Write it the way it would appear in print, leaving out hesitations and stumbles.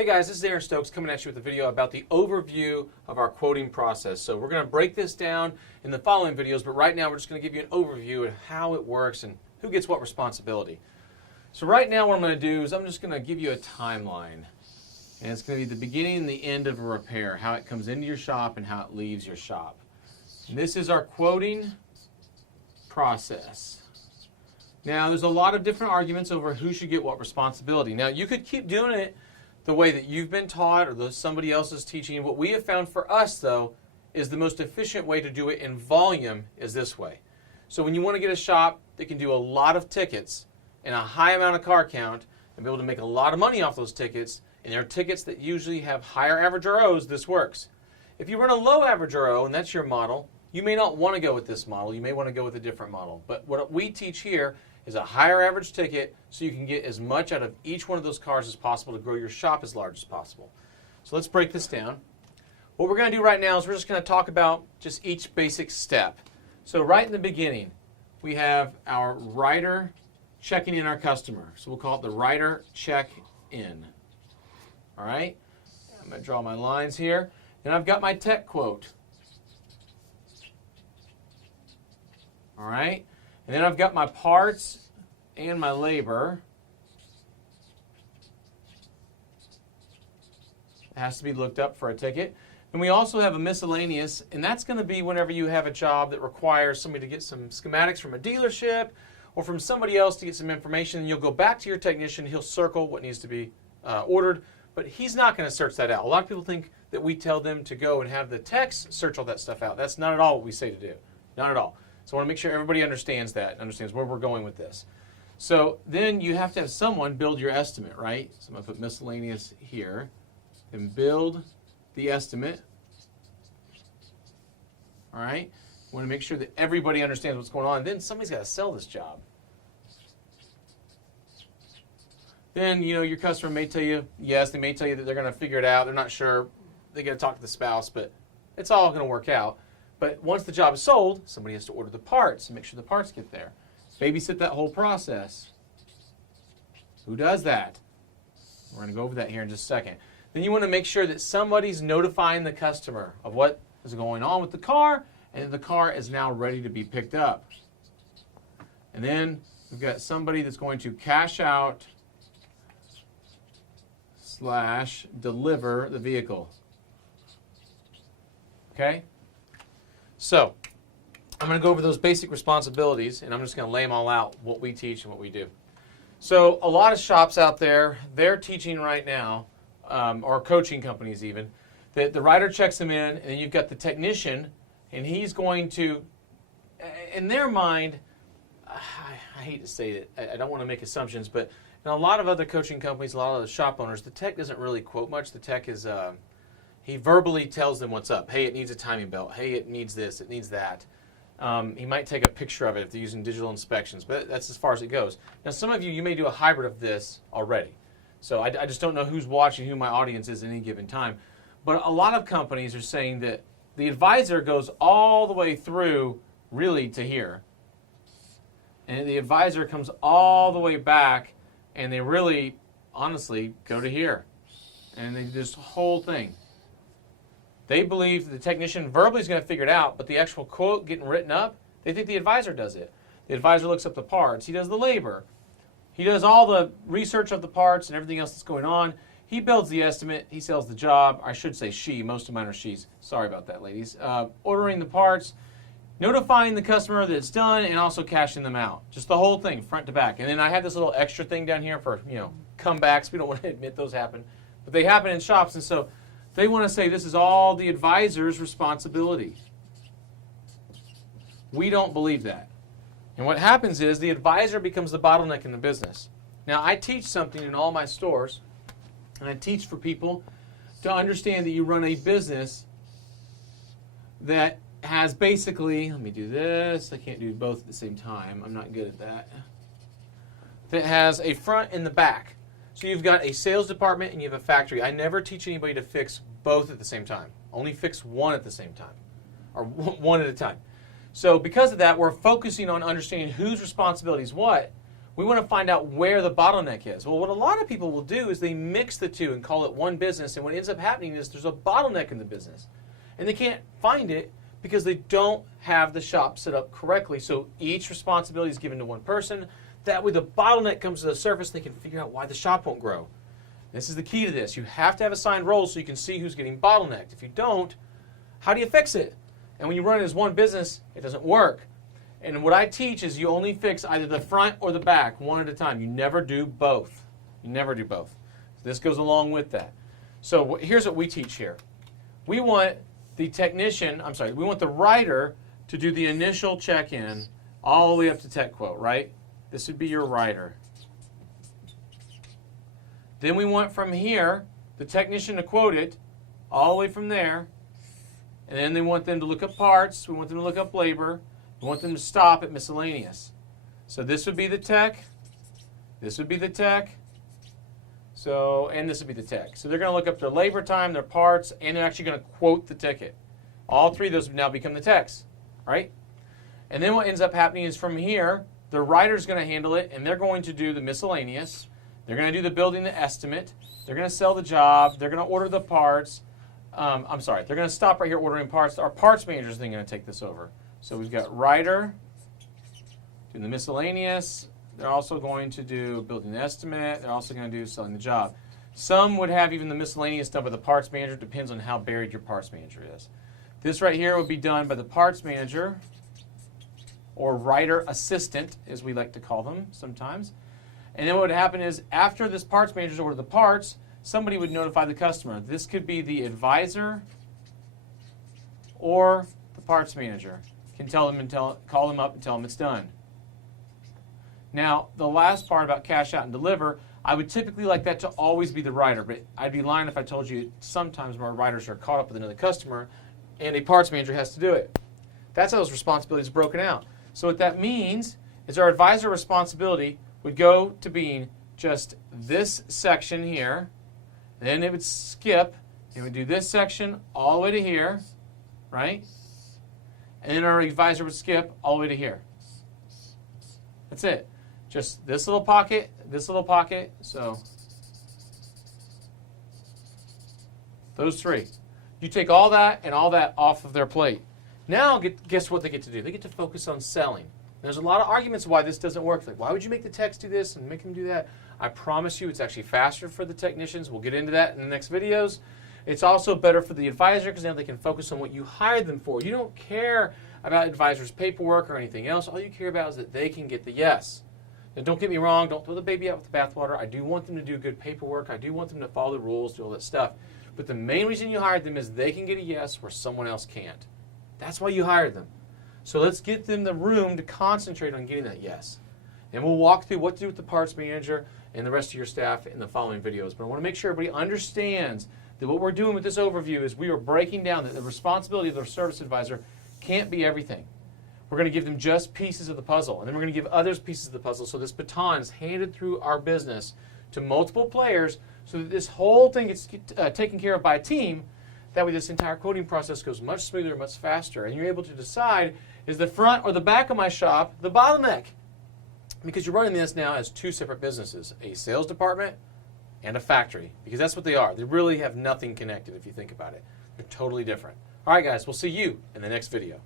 Hey guys, this is Aaron Stokes coming at you with a video about the overview of our quoting process. So we're going to break this down in the following videos, but right now we're just going to give you an overview of how it works and who gets what responsibility. So right now what I'm going to do is I'm just going to give you a timeline. And it's going to be the beginning and the end of a repair, how it comes into your shop and how it leaves your shop. And this is our quoting process. Now there's a lot of different arguments over who should get what responsibility. Now you could keep doing it the way that you've been taught or that somebody else is teaching. What we have found for us, though, is the most efficient way to do it in volume is this way. So when you want to get a shop that can do a lot of tickets and a high amount of car count and be able to make a lot of money off those tickets, and they're tickets that usually have higher average ROs, this works. If you run a low average RO, and that's your model, you may not want to go with this model. You may want to go with a different model. But what we teach here is a higher average ticket so you can get as much out of each one of those cars as possible to grow your shop as large as possible. So let's break this down. What we're going to do right now is we're just going to talk about just each basic step. So right in the beginning, we have our writer checking in our customer. So we'll call it the writer check-in. All right? I'm going to draw my lines here. Then I've got my tech quote. All right? And then I've got my parts and my labor. It has to be looked up for a ticket. And we also have a miscellaneous, and that's going to be whenever you have a job that requires somebody to get some schematics from a dealership or from somebody else to get some information. And you'll go back to your technician. He'll circle what needs to be ordered, but he's not going to search that out. A lot of people think that we tell them to go and have the techs search all that stuff out. That's not at all what we say to do. Not at all. So I want to make sure everybody understands that, understands where we're going with this. So then you have to have someone build your estimate, right? So I'm going to put miscellaneous here and build the estimate. All right? I want to make sure that everybody understands what's going on. Then somebody's got to sell this job. Then, you know, your customer may tell you, yes, they may tell you that they're going to figure it out. They're not sure. They got to talk to the spouse, but it's all going to work out. But once the job is sold, somebody has to order the parts and make sure the parts get there. Babysit that whole process. Who does that? We're going to go over that here in just a second. Then you want to make sure that somebody's notifying the customer of what is going on with the car and that the car is now ready to be picked up. And then we've got somebody that's going to cash out / deliver the vehicle. Okay? So, I'm going to go over those basic responsibilities, and I'm just going to lay them all out, what we teach and what we do. So, a lot of shops out there, they're teaching right now, or coaching companies even, that the writer checks them in, and then you've got the technician, and he's going to, in their mind, I hate to say it, I don't want to make assumptions, but in a lot of other coaching companies, a lot of the shop owners, the tech doesn't really quote much. The tech is... he verbally tells them what's up. Hey, it needs a timing belt. Hey, it needs this. It needs that. He might take a picture of it if they're using digital inspections, but that's as far as it goes. Now, some of you may do a hybrid of this already. So I just don't know who's watching, who my audience is at any given time. But a lot of companies are saying that the advisor goes all the way through really to here. And the advisor comes all the way back, and they really, honestly, go to here. And they do this whole thing. They believe the technician verbally is going to figure it out, but the actual quote getting written up, they think the advisor does it. The advisor looks up the parts. He does the labor. He does all the research of the parts and everything else that's going on. He builds the estimate. He sells the job. I should say she. Most of mine are she's. Sorry about that, ladies. Ordering the parts, notifying the customer that it's done, and also cashing them out. Just the whole thing, front to back. And then I have this little extra thing down here for, comebacks. We don't want to admit those happen. But they happen in shops, and so they want to say this is all the advisor's responsibility. We don't believe that. And what happens is the advisor becomes the bottleneck in the business. Now, I teach something in all my stores, and I teach for people to understand that you run a business that has basically, let me do this, I can't do both at the same time, I'm not good at that, that has a front and the back. So you've got a sales department and you have a factory. I never teach anybody to fix both at the same time. Only fix one at the same time, or one at a time. So because of that, we're focusing on understanding whose responsibility is what, We want to find out where the bottleneck is. Well, what a lot of people will do is they mix the two and call it one business, and what ends up happening is there's a bottleneck in the business. And they can't find it because they don't have the shop set up correctly. So each responsibility is given to one person. That way the bottleneck comes to the surface, they can figure out why the shop won't grow. This is the key to this. You have to have assigned roles so you can see who's getting bottlenecked. If you don't, how do you fix it? And when you run it as one business, it doesn't work. And what I teach is you only fix either the front or the back one at a time. You never do both. You never do both. So this goes along with that. So here's what we teach here. We want the we want the writer to do the initial check-in all the way up to tech quote, right? This would be your writer. Then we want from here the technician to quote it all the way from there. And then they want them to look up parts. We want them to look up labor. We want them to stop at miscellaneous. So this would be the tech. This would be the tech. And this would be the tech. So they're going to look up their labor time, their parts, and they're actually going to quote the ticket. All three of those would now become the techs, right? And then what ends up happening is from here, the writer's going to handle it, and they're going to do the miscellaneous. They're going to do the building the estimate. They're going to sell the job. They're going to order the parts. They're going to stop right here ordering parts. Our parts manager is then going to take this over. So we've got writer doing the miscellaneous. They're also going to do building the estimate. They're also going to do selling the job. Some would have even the miscellaneous done by the parts manager. It depends on how buried your parts manager is. This right here would be done by the parts manager or writer assistant, as we like to call them sometimes. And then what would happen is after this parts manager's ordered the parts, somebody would notify the customer. This could be the advisor or the parts manager. Can tell them call them up and tell them it's done. Now, the last part about cash out and deliver, I would typically like that to always be the writer, but I'd be lying if I told you sometimes our writers are caught up with another customer and a parts manager has to do it. That's how those responsibilities are broken out. So what that means is our advisor responsibility would go to being just this section here, then it would skip, it would do this section all the way to here, right? And then our advisor would skip all the way to here. That's it. Just this little pocket, so those three. You take all that and all that off of their plate. Now, guess what they get to do? They get to focus on selling. There's a lot of arguments why this doesn't work. Like, why would you make the techs do this and make them do that? I promise you it's actually faster for the technicians. We'll get into that in the next videos. It's also better for the advisor because now they can focus on what you hired them for. You don't care about advisor's paperwork or anything else. All you care about is that they can get the yes. Now, don't get me wrong. Don't throw the baby out with the bathwater. I do want them to do good paperwork. I do want them to follow the rules, do all that stuff. But the main reason you hired them is they can get a yes where someone else can't. That's why you hired them. So let's get them the room to concentrate on getting that yes. And we'll walk through what to do with the parts manager and the rest of your staff in the following videos. But I want to make sure everybody understands that what we're doing with this overview is we are breaking down that the responsibility of the service advisor can't be everything. We're going to give them just pieces of the puzzle, and then we're going to give others pieces of the puzzle so this baton is handed through our business to multiple players so that this whole thing gets taken care of by a team. That way this entire quoting process goes much smoother, much faster, and you're able to decide, is the front or the back of my shop the bottleneck? Because you're running this now as two separate businesses, a sales department and a factory, because that's what they are. They really have nothing connected if you think about it. They're totally different. All right, guys, we'll see you in the next video.